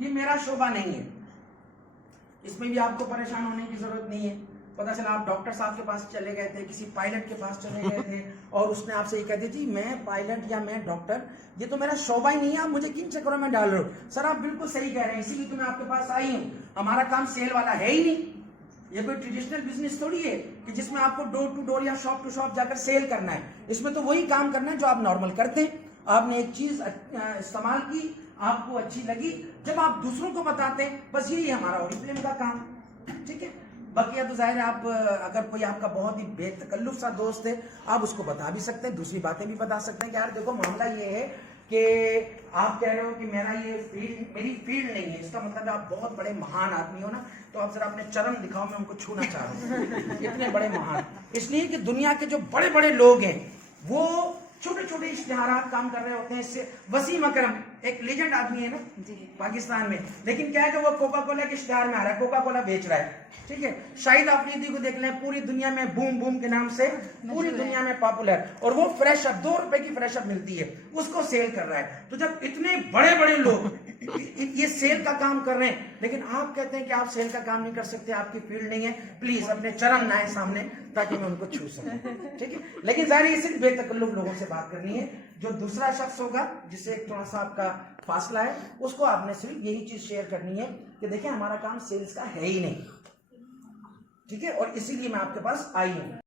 ये मेरा शोभा नहीं है, इसमें भी आपको परेशान होने की जरूरत नहीं है। पता चला आप डॉक्टर साहब के पास चले गए थे, किसी पायलट के पास चले गए थे और उसने आपसे ये कह दी थी मैं पायलट या मैं डॉक्टर, ये तो मेरा शोभा ही नहीं है, आप मुझे किन चक्करों में डाल रहे हो। सर आप बिल्कुल सही कह रहे हैं, इसीलिए तो मैं आपके पास आई हूँ। हमारा काम सेल वाला है ही नहीं, ये कोई ट्रेडिशनल बिजनेस थोड़ी है कि जिसमें आपको डोर टू डोर या शॉप टू शॉप जाकर सेल करना है। इसमें तो वही काम करना है जो आप नॉर्मल करते हैं। आपने एक चीज इस्तेमाल की, आपको अच्छी लगी, जब आप दूसरों को बताते हैं, बस यही हमारा ओरिफ्लेम का काम, ठीक है। बाकी तो जाहिर है आप अगर कोई आपका बहुत ही बेतकल्लुफ सा दोस्त है, आप उसको बता भी सकते हैं, दूसरी बातें भी बता सकते हैं कि यार देखो मामला ये है कि आप कह रहे हो कि मेरा ये फील्ड मेरी फील्ड नहीं है, इसका मतलब है आप बहुत बड़े महान आदमी हो ना, तो आप जरा अपने चरण दिखाओ, मैं उनको छूना चाह रहा हूँ। इतने बड़े महान, इसलिए कि दुनिया के जो बड़े बड़े लोग हैं वो छोटे छोटे इश्तिहारात काम कर रहे होते हैं। इससे वसीम अकरम एक लेजेंड आदमी है ना पाकिस्तान में, लेकिन क्या है कि वो कोका कोला के इश्तिहार में आ रहा है, कोका कोला बेच रहा है, ठीक है। शाहिद अफरीदी को देख लें, पूरी दुनिया में बूम बूम के नाम से पूरी दुनिया में पॉपुलर, और वो फ्रेश अप 2 रुपए की फ्रेश अप मिलती है, उसको सेल कर रहा है। तो जब इतने बड़े बड़े लोग ये सेल का काम कर रहे हैं, लेकिन आप कहते हैं कि आप सेल का काम नहीं कर सकते, आपकी फील्ड नहीं है, प्लीज अपने चरण लाएं सामने ताकि मैं उनको छू सकूं, ठीक है। लेकिन जाहिर है सिर्फ बेतकल्लुफ लोगों से बात करनी है। जो दूसरा शख्स होगा जिससे एक थोड़ा सा आपका फासला है, उसको आपने सिर्फ यही चीज शेयर करनी है कि देखिए हमारा काम सेल्स का है ही नहीं, ठीक है, और इसीलिए मैं आपके पास आई हूं।